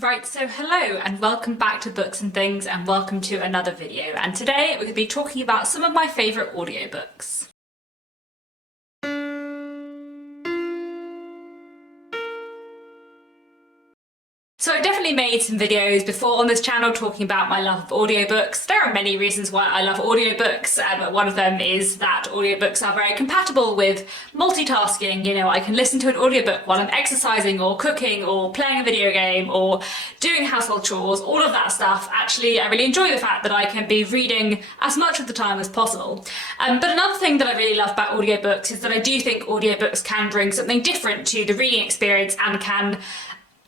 Right, so hello and welcome back to Books and Things and welcome to another video. And today we're going to be talking about some of my favourite audiobooks. So I've definitely made some videos before on this channel talking about my love of audiobooks. There are many reasons why I love audiobooks. One of them is that audiobooks are very compatible with multitasking. You know, I can listen to an audiobook while I'm exercising or cooking or playing a video game or doing household chores, all of that stuff. Actually, I really enjoy the fact that I can be reading as much of the time as possible. But another thing that I really love about audiobooks is that I do think audiobooks can bring something different to the reading experience and can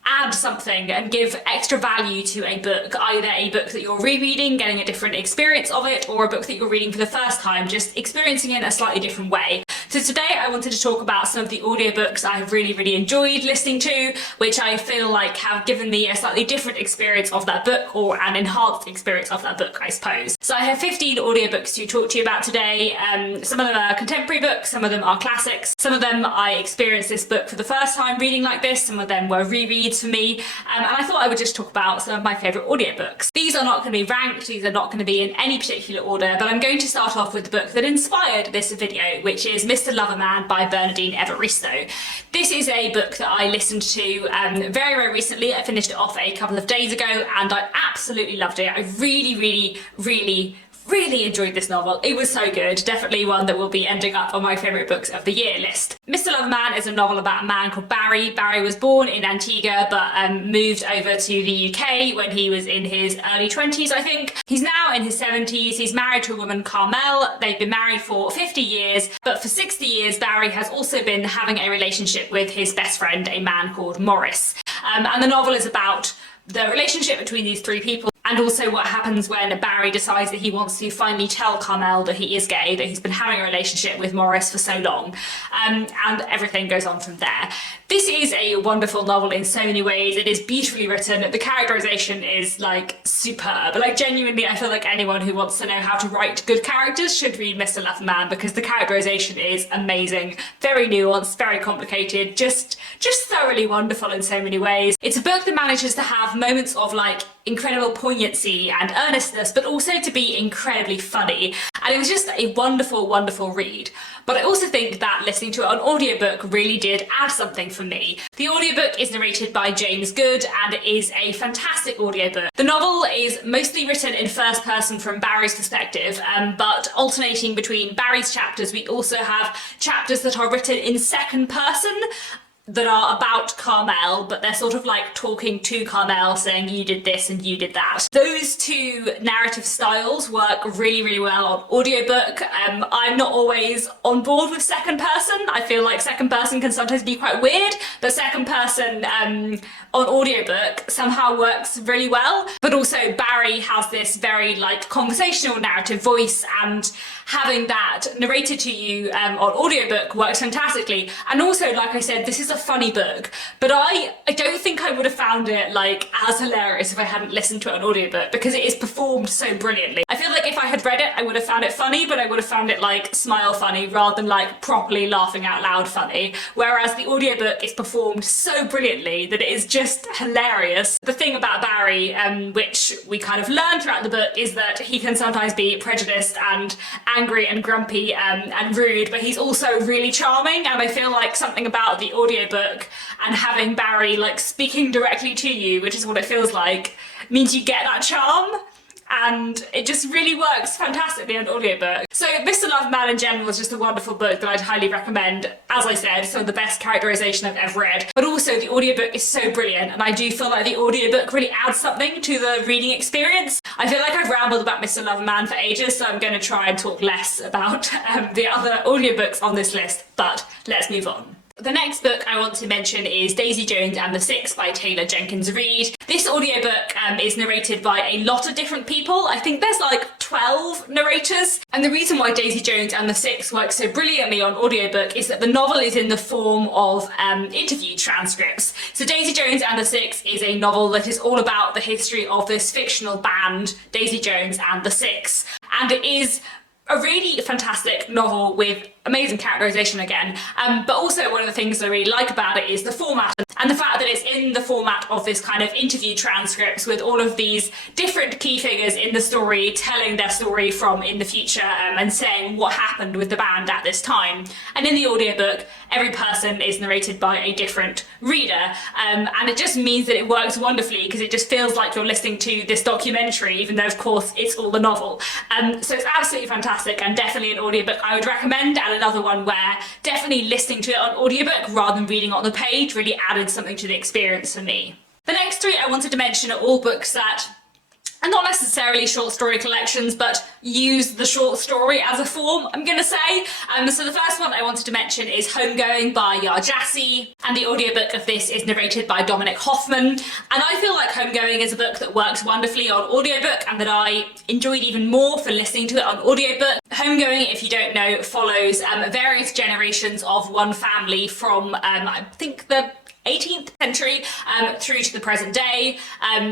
add something and give extra value to a book, either a book that you're rereading, getting a different experience of it, or a book that you're reading for the first time, just experiencing it in a slightly different way. So today I wanted to talk about some of the audiobooks I have really enjoyed listening to, which I feel like have given me a slightly different experience of that book, or an enhanced experience of that book, I suppose. So I have 15 audiobooks to talk to you about today. Some of them are contemporary books, some of them are classics, some of them I experienced this book for the first time reading like this, some of them were rereads for me, and I thought I would just talk about some of my favourite audiobooks. These are not going to be ranked, these are not going to be in any particular order, but I'm going to start off with the book that inspired this video, which is Mr. Loverman by Bernardine Evaristo. This is a book that I listened to very recently. I finished it off a couple of days ago and I absolutely loved it. I really enjoyed this novel. It was so good. Definitely one that will be ending up on my favourite books of the year list. Mr. Loverman is a novel about a man called Barry. Barry was born in Antigua but moved over to the UK when he was in his early 20s, I think. He's now in his 70s. He's married to a woman, Carmel. They've been married for 50 years, but for 60 years Barry has also been having a relationship with his best friend, a man called Morris. And the novel is about the relationship between these three people, and also what happens when Barry decides that he wants to finally tell Carmel that he is gay, that he's been having a relationship with Morris for so long, and everything goes on from there. This is a wonderful novel in so many ways. It is beautifully written. The characterization is like superb. Like genuinely, I feel like anyone who wants to know how to write good characters should read Mr. Loverman because the characterization is amazing, very nuanced, very complicated, just thoroughly wonderful in so many ways. It's a book that manages to have moments of like incredible poignancy and earnestness, but also to be incredibly funny. And it was just a wonderful read. But I also think that listening to it on audiobook really did add something for me. The audiobook is narrated by James Good and it is a fantastic audiobook. The novel is mostly written in first person from Barry's perspective, but alternating between Barry's chapters, we also have chapters that are written in second person that are about Carmel, but they're sort of like talking to Carmel saying you did this and you did that. Those two narrative styles work really well on audiobook. I'm not always on board with second person. I feel like second person can sometimes be quite weird, but second person on audiobook somehow works really well. But also Barry has this very like conversational narrative voice, and having that narrated to you on audiobook works fantastically. And also, like I said, this is a funny book, but I don't think I would have found it like as hilarious if I hadn't listened to it on audiobook, because it is performed so brilliantly. I feel like if I had read it I would have found it funny, but I would have found it like smile funny rather than like properly laughing out loud funny, whereas the audiobook is performed so brilliantly that it is just hilarious. The thing about Barry, which we kind of learn throughout the book, is that he can sometimes be prejudiced and angry and grumpy and rude, but he's also really charming, and I feel like something about the audiobook and having Barry like speaking directly to you, which is what it feels like, means you get that charm, and it just really works fantastically on audiobook. So Mr. Loverman in general is just a wonderful book that I'd highly recommend. As I said, some of the best characterization I've ever read, but also the audiobook is so brilliant, and I do feel like the audiobook really adds something to the reading experience. I feel like I've rambled about Mr. Loverman for ages, so I'm going to try and talk less about the other audiobooks on this list, but let's move on. The next book I want to mention is Daisy Jones and the Six by Taylor Jenkins Reid. This audiobook is narrated by a lot of different people. I think there's like 12 narrators. And the reason why Daisy Jones and the Six works so brilliantly on audiobook is that the novel is in the form of interview transcripts. So Daisy Jones and the Six is a novel that is all about the history of this fictional band, Daisy Jones and the Six. And it is A really fantastic novel with amazing characterization again, but also one of the things I really like about it is the format and the fact that it's in the format of this kind of interview transcripts with all of these different key figures in the story telling their story from in the future and saying what happened with the band at this time. And in the audiobook, every person is narrated by a different reader, and it just means that it works wonderfully because it just feels like you're listening to this documentary, even though of course it's all the novel. So it's absolutely fantastic and definitely an audiobook I would recommend, and another one where definitely listening to it on audiobook rather than reading it on the page really added something to the experience for me. The next three I wanted to mention are all books that are not necessarily short story collections, but use the short story as a form, I'm gonna say. So the first one I wanted to mention is Homegoing by Yaa Gyasi, and the audiobook of this is narrated by Dominic Hoffman. And I feel like Homegoing is a book that works wonderfully on audiobook and that I enjoyed even more for listening to it on audiobook. Homegoing, if you don't know, follows various generations of one family from, I think, the 18th century through to the present day,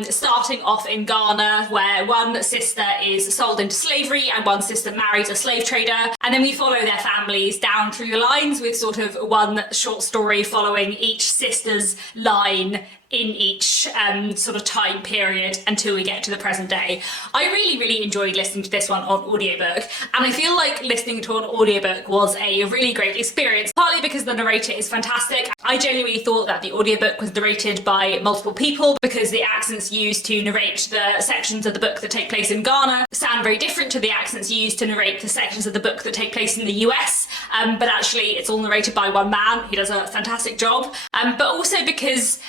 starting off in Ghana, where one sister is sold into slavery and one sister marries a slave trader, and then we follow their families down through the lines with sort of one short story following each sister's line in each sort of time period until we get to the present day. I really enjoyed listening to this one on audiobook, and I feel like listening to an audiobook was a really great experience, partly because the narrator is fantastic. I genuinely thought that the audiobook was narrated by multiple people because the accents used to narrate the sections of the book that take place in Ghana sound very different to the accents used to narrate the sections of the book that take place in the US, but actually it's all narrated by one man. He does a fantastic job, but also because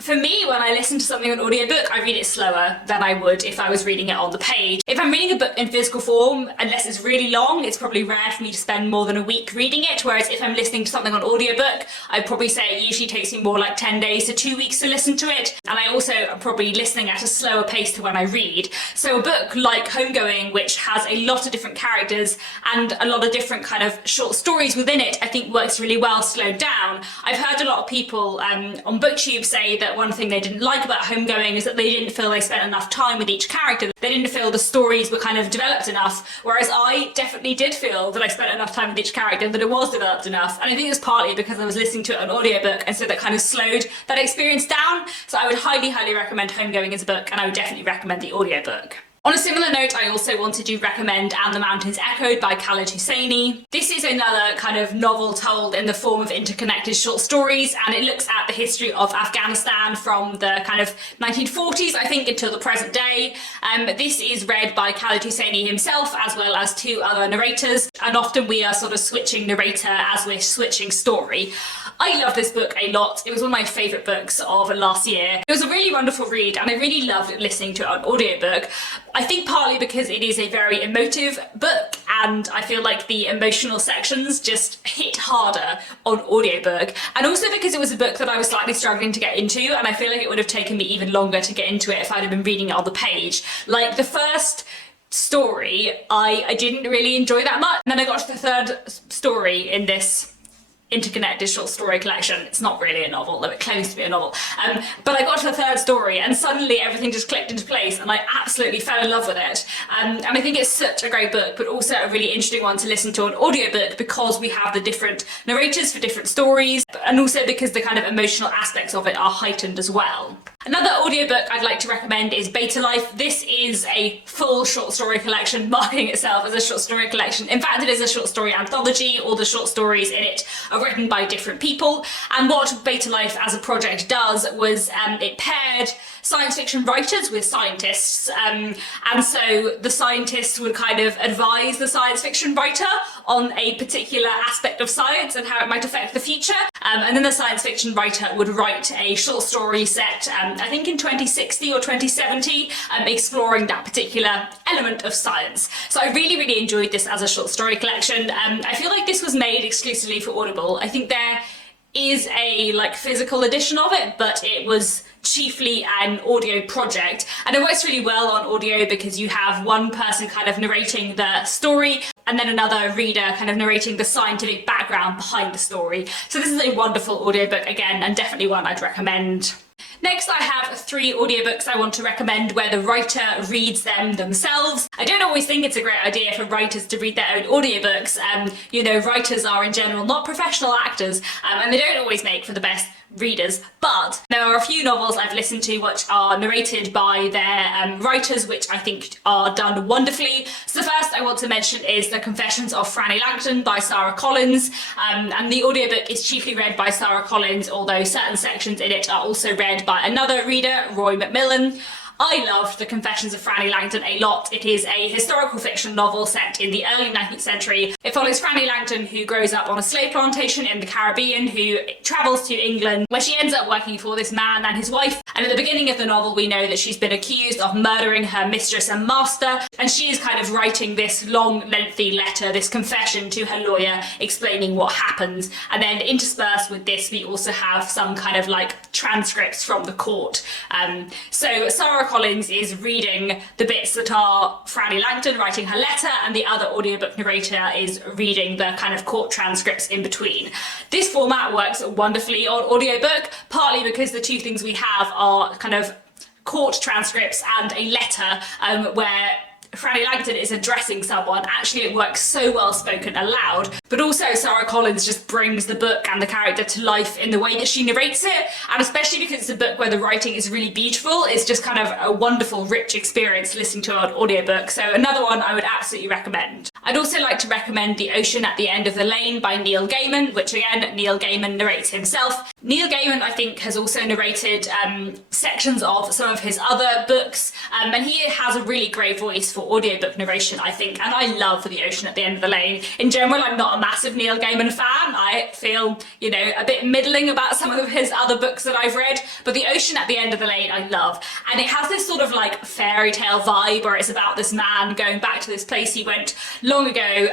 for me, when I listen to something on audiobook, I read it slower than I would if I was reading it on the page. If I'm reading a book in physical form, unless it's really long, it's probably rare for me to spend more than a week reading it, whereas if I'm listening to something on audiobook, I'd probably say it usually takes me more like 10 days to 2 weeks to listen to it, and I also am probably listening at a slower pace to when I read. So a book like Homegoing, which has a lot of different characters and a lot of different kind of short stories within it, I think works really well slowed down. I've heard a lot of people on BookTube say that one thing they didn't like about Homegoing is that they didn't feel they spent enough time with each character. They didn't feel the stories were kind of developed enough, whereas I definitely did feel that I spent enough time with each character and that it was developed enough. And I think it's partly because I was listening to it on audiobook, and so that kind of slowed that experience down. So I would highly recommend Homegoing as a book, and I would definitely recommend the audiobook. On a similar note, I also wanted to recommend And the Mountains Echoed by Khaled Hosseini. This is another kind of novel told in the form of interconnected short stories, and it looks at the history of Afghanistan from the kind of 1940s, I think, until the present day. This is read by Khaled Hosseini himself, as well as two other narrators, and often we are sort of switching narrator as we're switching story. I love this book a lot. It was one of my favourite books of last year. It was a really wonderful read, and I really loved listening to it on audiobook. I think partly because it is a very emotive book, and I feel like the emotional sections just hit harder on audiobook, and also because it was a book that I was slightly struggling to get into, and I feel like it would have taken me even longer to get into it if I'd have been reading it on the page. Like the first story, I didn't really enjoy that much, and then I got to the third story in this interconnected short story collection. It's not really a novel, though it claims to be a novel. But I got to the third story and suddenly everything just clicked into place and I absolutely fell in love with it. And I think it's such a great book, but also a really interesting one to listen to on audiobook because we have the different narrators for different stories, and also because the kind of emotional aspects of it are heightened as well. Another audiobook I'd like to recommend is Beta Life. This is a full short story collection, marketing itself as a short story collection. In fact, it is a short story anthology. All the short stories in it are written by different people. And what Beta Life as a project does was it paired science fiction writers with scientists. And so the scientists would kind of advise the science fiction writer on a particular aspect of science and how it might affect the future. And then the science fiction writer would write a short story set, I think in 2060 or 2070, exploring that particular element of science. So I really enjoyed this as a short story collection. I feel like this was made exclusively for Audible. I think there is a physical edition of it, but it was chiefly an audio project, and it works really well on audio because you have one person kind of narrating the story and then another reader kind of narrating the scientific background behind the story. So this is a wonderful audiobook again, and definitely one I'd recommend. Next, I have 3 audiobooks I want to recommend where the writer reads them themselves. I don't always think it's a great idea for writers to read their own audiobooks. You know, writers are in general not professional actors, and they don't always make for the best readers, but there are a few novels I've listened to which are narrated by their writers, which I think are done wonderfully. So the first I want to mention is The Confessions of Franny Langston by Sarah Collins, and the audiobook is chiefly read by Sarah Collins, although certain sections in it are also read by another reader, Roy Macmillan. I loved The Confessions of Franny Langton a lot. It is a historical fiction novel set in the early 19th century. It follows Franny Langton, who grows up on a slave plantation in the Caribbean, who travels to England, where she ends up working for this man and his wife. And at the beginning of the novel, we know that she's been accused of murdering her mistress and master, and she is kind of writing this long, lengthy letter, this confession to her lawyer, explaining what happens. And then interspersed with this, we also have some kind of like transcripts from the court. So Sarah Collins is reading the bits that are Franny Langton writing her letter, and the other audiobook narrator is reading the kind of court transcripts in between. This format works wonderfully on audiobook, partly because the two things we have are kind of court transcripts and a letter where Franny Langton is addressing someone. Actually, it works so well spoken aloud, but also Sarah Collins just brings the book and the character to life in the way that she narrates it, and especially because it's a book where the writing is really beautiful, it's just kind of a wonderful, rich experience listening to an audiobook. So another one I would absolutely recommend. I'd also like to recommend The Ocean at the End of the Lane by Neil Gaiman, which again, Neil Gaiman narrates himself. Neil Gaiman, I think, has also narrated sections of some of his other books, and he has a really great voice for audiobook narration, I think, and I love The Ocean at the End of the Lane. In general, I'm not a massive Neil Gaiman fan. I feel, you know, a bit middling about some of his other books that I've read, but The Ocean at the End of the Lane I love, and it has this sort of like fairy tale vibe where it's about this man going back to this place he went long ago,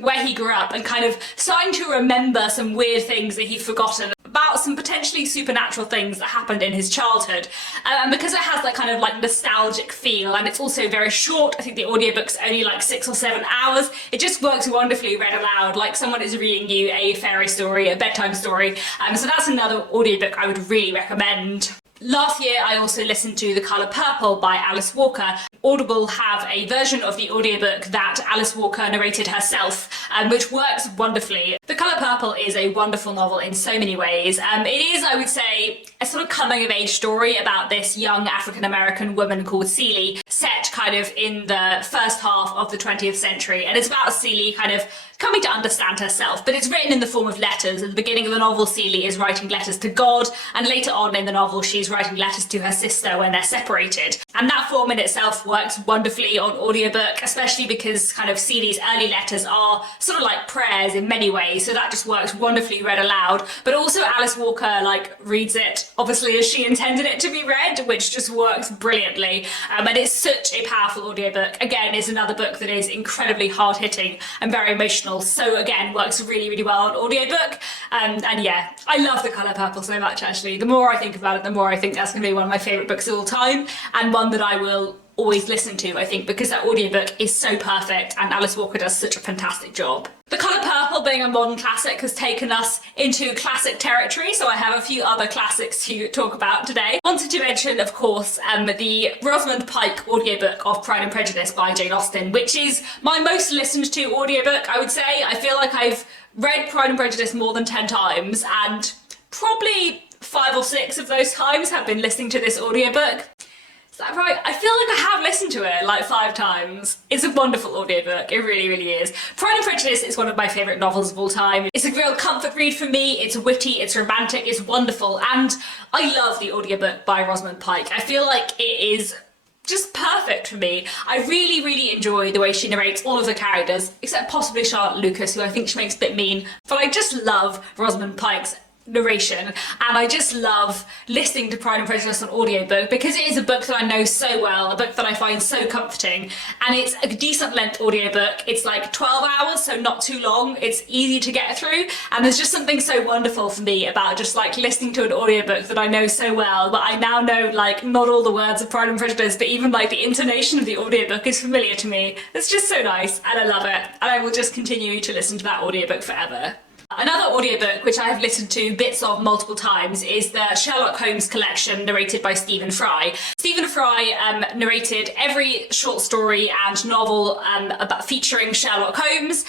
where he grew up, and kind of starting to remember some weird things that he'd forgotten about, some potentially supernatural things that happened in his childhood. And because it has that kind of like nostalgic feel, and it's also very short, I think the audiobook's only like 6 or 7 hours, it just works wonderfully read aloud, like someone is reading you a fairy story, a bedtime story. So that's another audiobook I would really recommend. Last year, I also listened to The Colour Purple by Alice Walker. Audible have a version of the audiobook that Alice Walker narrated herself, which works wonderfully. The Colour Purple is a wonderful novel in so many ways. It is, I would say, a sort of coming-of-age story about this young African-American woman called Celie, set kind of in the first half of the 20th century. And it's about Celie kind of coming to understand herself, but it's written in the form of letters. At the beginning of the novel, Celie is writing letters to God, and later on in the novel, she's writing letters to her sister when they're separated. And that form in itself works wonderfully on audiobook, especially because kind of Celie's early letters are sort of like prayers in many ways, so that just works wonderfully read aloud. But also Alice Walker like reads it obviously as she intended it to be read, which just works brilliantly. And it's such a powerful audiobook. Again, it's another book that is incredibly hard-hitting and very emotional, so again works really, really well on audiobook. And yeah, I love The Colour Purple so much actually. The more I think about it, the more I think that's going to be one of my favourite books of all time, and one that I will always listen to, I think, because that audiobook is so perfect and Alice Walker does such a fantastic job. The Colour Purple, being a modern classic, has taken us into classic territory, so I have a few other classics to talk about today. I wanted to mention, of course, the Rosamund Pike audiobook of Pride and Prejudice by Jane Austen, which is my most listened to audiobook, I would say. I feel like I've read Pride and Prejudice more than 10 times, and probably 5 or 6 of those times have been listening to this audiobook. Is that right? I feel like I have listened to it like 5 times. It's a wonderful audiobook, it really, really is. Pride and Prejudice is one of my favourite novels of all time. It's a real comfort read for me, it's witty, it's romantic, it's wonderful, and I love the audiobook by Rosamund Pike. I feel like it is just perfect for me. I really, really enjoy the way she narrates all of the characters, except possibly Charlotte Lucas, who I think she makes a bit mean, but I just love Rosamund Pike's narration, and I just love listening to Pride and Prejudice on audiobook because it is a book that I know so well, a book that I find so comforting, and it's a decent length audiobook. It's like 12 hours, so not too long. It's easy to get through, and there's just something so wonderful for me about just like listening to an audiobook that I know so well, but I now know like not all the words of Pride and Prejudice, but even like the intonation of the audiobook is familiar to me. It's just so nice, and I love it, and I will just continue to listen to that audiobook forever. Another audiobook which I have listened to bits of multiple times is the Sherlock Holmes collection narrated by Stephen Fry. Stephen Fry narrated every short story and novel about featuring Sherlock Holmes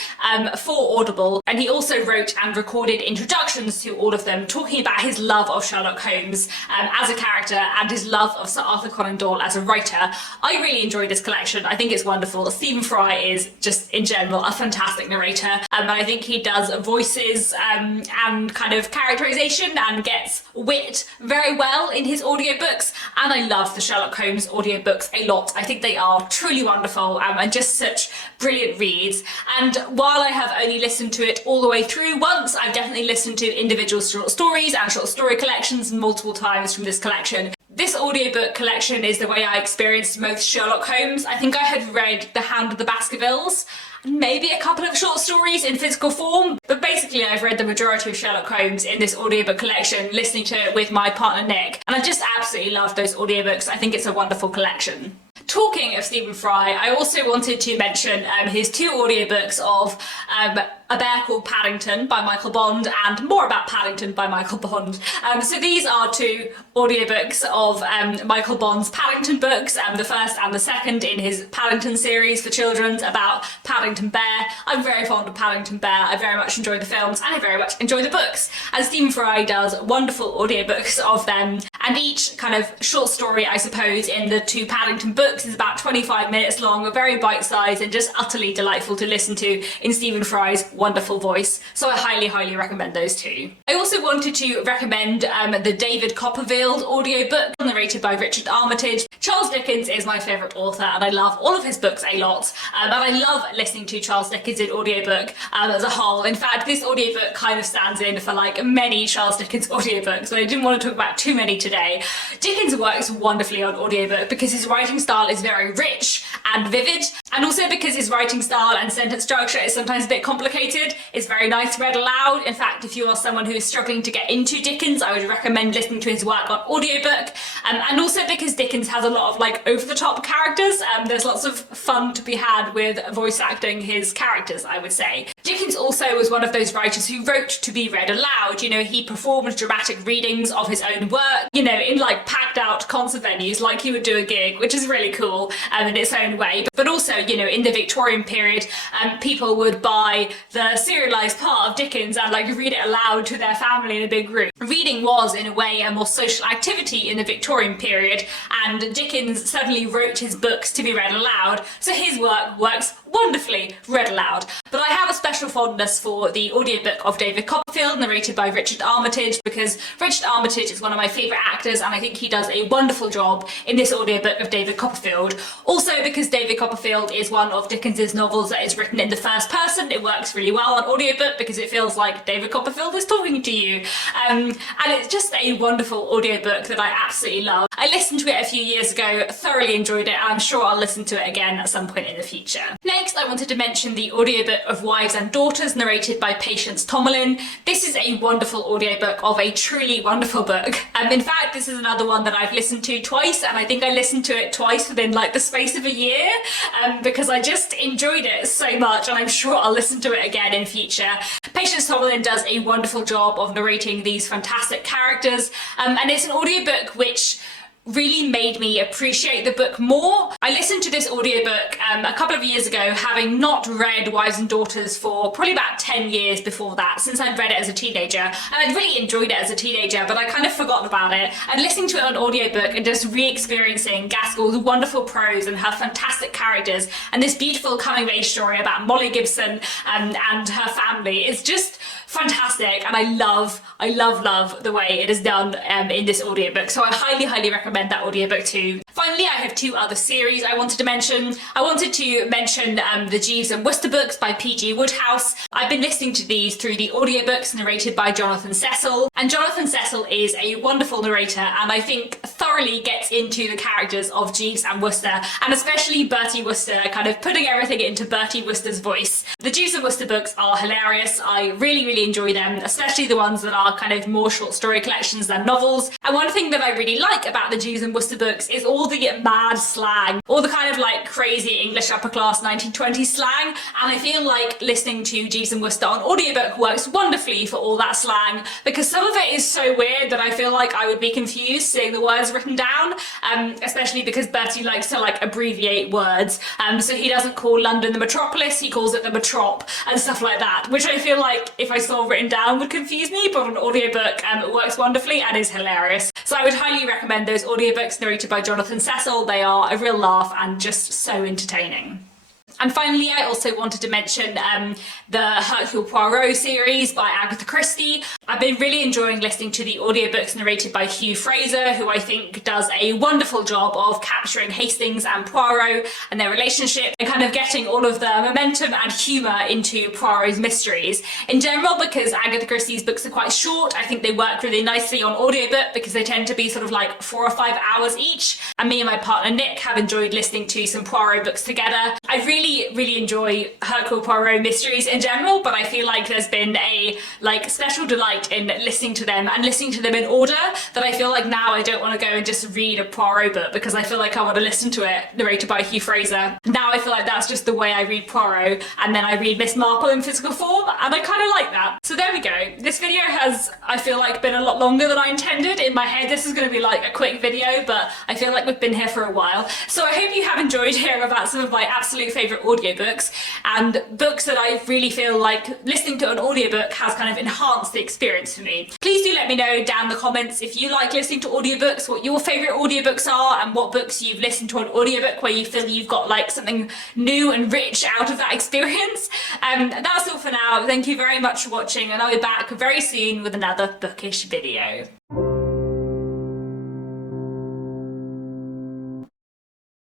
for Audible, and he also wrote and recorded introductions to all of them, talking about his love of Sherlock Holmes as a character and his love of Sir Arthur Conan Doyle as a writer. I really enjoyed this collection. I think it's wonderful. Stephen Fry is just in general a fantastic narrator, and I think he does voices and kind of characterization and gets wit very well in his audiobooks, and I love the Sherlock Holmes audiobooks a lot. I think they are truly wonderful and just such brilliant reads, and while I have only listened to it all the way through once, I've definitely listened to individual short stories and short story collections multiple times from this collection. This audiobook collection is the way I experienced most Sherlock Holmes. I think I had read The Hound of the Baskervilles, maybe a couple of short stories in physical form, but basically I've read the majority of Sherlock Holmes in this audiobook collection, listening to it with my partner Nick, and I just absolutely love those audiobooks. I think it's a wonderful collection. Talking of Stephen Fry, I also wanted to mention his two audiobooks of A Bear Called Paddington by Michael Bond and More About Paddington by Michael Bond. So these are two audiobooks of Michael Bond's Paddington books, the first and the second in his Paddington series for children about Paddington Bear. I'm very fond of Paddington Bear. I very much enjoy the films and I very much enjoy the books. And Stephen Fry does wonderful audiobooks of them, and each kind of short story, I suppose, in the two Paddington books is about 25 minutes long, very bite-sized and just utterly delightful to listen to in Stephen Fry's wonderful voice. So I highly, highly recommend those two. I also wanted to recommend the David Copperfield audiobook narrated by Richard Armitage. Charles Dickens is my favourite author and I love all of his books a lot, and I love listening to Charles Dickens in audiobook as a whole. In fact, this audiobook kind of stands in for like many Charles Dickens audiobooks, but I didn't want to talk about too many today. Dickens works wonderfully on audiobook because his writing style is very rich and vivid, and also because his writing style and sentence structure is sometimes a bit complicated. It's very nice read aloud. In fact, if you are someone who is struggling to get into Dickens, I would recommend listening to his work on audiobook, and also because Dickens has a lot of like over-the-top characters. There's lots of fun to be had with voice acting his characters, I would say. Dickens also was one of those writers who wrote to be read aloud. You know, he performed dramatic readings of his own work, you know, in like packed out concert venues like he would do a gig, which is really cool in its own way. But also, you know, in the Victorian period, people would buy the serialized part of Dickens and like read it aloud to their family in a big group. Reading was, in a way, a more social activity in the Victorian period, and Dickens certainly wrote his books to be read aloud, so his work works wonderfully read aloud. But I have a special fondness for the audiobook of David Copperfield, narrated by Richard Armitage, because Richard Armitage is one of my favourite actors and I think he does a wonderful job in this audiobook of David Copperfield. Also because David Copperfield is one of Dickens's novels that is written in the first person, it works really well on audiobook because it feels like David Copperfield is talking to you. And it's just a wonderful audiobook that I absolutely love. I listened to it a few years ago, thoroughly enjoyed it, and I'm sure I'll listen to it again at some point in the future. Next, I wanted to mention the audiobook of Wives and Daughters, narrated by Patience Tomalin. This is a wonderful audiobook of a truly wonderful book. In fact, this is another one that I've listened to twice, and I think I listened to it twice within like the space of a year, because I just enjoyed it so much, and I'm sure I'll listen to it again in future. Patience Tomalin does a wonderful job of narrating these fantastic characters, and it's an audiobook which really made me appreciate the book more. I listened to this audiobook a couple of years ago, having not read Wives and Daughters for probably about 10 years before that, since I'd read it as a teenager, and I'd really enjoyed it as a teenager, but I kind of forgotten about it. And listening to it on audiobook and just re-experiencing Gaskell's wonderful prose and her fantastic characters and this beautiful coming-of-age story about Molly Gibson and her family is just fantastic, and I love the way it is done in this audiobook, so I highly recommend that audiobook too. Finally, I have two other series I wanted to mention. I wanted to mention the Jeeves and Worcester books by P.G. Wodehouse. I've been listening to these through the audiobooks narrated by Jonathan Cecil, and Jonathan Cecil is a wonderful narrator and I think thoroughly gets into the characters of Jeeves and Worcester, and especially Bertie Wooster, kind of putting everything into Bertie Wooster's voice. The Jeeves and Worcester books are hilarious. I really enjoy them, especially the ones that are kind of more short story collections than novels. And one thing that I really like about the Jeeves and Worcester books is all all the mad slang, all the kind of like crazy English upper class 1920s slang, and I feel like listening to Jeeves and Worcester on audiobook works wonderfully for all that slang, because some of it is so weird that I feel like I would be confused seeing the words written down, especially because Bertie likes to like abbreviate words, so he doesn't call London the metropolis, he calls it the metrop and stuff like that, which I feel like if I saw written down would confuse me, but on audiobook it works wonderfully and is hilarious. So I would highly recommend those audiobooks narrated by Jonathan Cecil. They are a real laugh and just so entertaining. And finally, I also wanted to mention the Hercules Poirot series by Agatha Christie. I've been really enjoying listening to the audiobooks narrated by Hugh Fraser, who I think does a wonderful job of capturing Hastings and Poirot and their relationship and kind of getting all of the momentum and humour into Poirot's mysteries. In general, because Agatha Christie's books are quite short, I think they work really nicely on audiobook because they tend to be sort of like 4 or 5 hours each. And me and my partner Nick have enjoyed listening to some Poirot books together. I really enjoy Hercule Poirot mysteries in general, but I feel like there's been a like special delight in listening to them and listening to them in order that I feel like now I don't want to go and just read a Poirot book because I feel like I want to listen to it narrated by Hugh Fraser. Now I feel like that's just the way I read Poirot, and then I read Miss Marple in physical form, and I kind of like that. So there we go. This video has, I feel like, been a lot longer than I intended. In my head this is going to be like a quick video, but I feel like we've been here for a while. So I hope you have enjoyed hearing about some of my absolute favourite audiobooks and books that I really feel like listening to an audiobook has kind of enhanced the experience for me. Please do let me know down in the comments if you like listening to audiobooks, what your favourite audiobooks are, and what books you've listened to on audiobook where you feel you've got like something new and rich out of that experience. That's all for now. Thank you very much for watching, and I'll be back very soon with another bookish video.